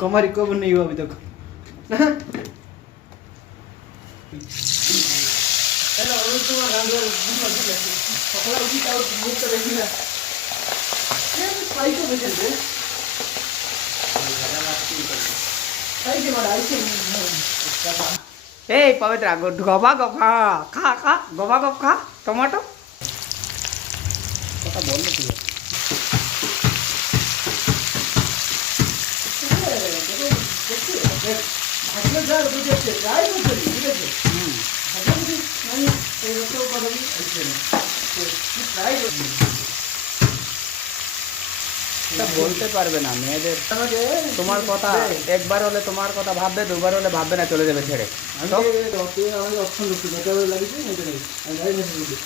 कमर recover नहीं हुआ अभी तक। हेलो और तुम्हारा गांडोर बुझ मत लगे सकाळ उठी ताऊ मुख तो देखी ना ये पाई को बेचन रे पाई के बड़ा ऐसे ए पवित्र गबा गब खा खा खा गबा गब खा टमाटो কথা বল না তুই ভাজলে যা বুঝেছে যাই বুঝলি ঠিক আছে ভাজলে মানে এই রকম কথা বলি আছে না তুই ট্রাই করবি এটা বলতে পারবে না মেয়েদের তোমার কথা একবার হলে তোমার কথা ভাববে দুবার হলে ভাববে না চলে যাবে ছেড়ে আমি তুই আমাকে অপশন দিচ্ছি মেটাবে লাগিয়েছিস এটা নেই আমি যাই মেসেজ দিচ্ছি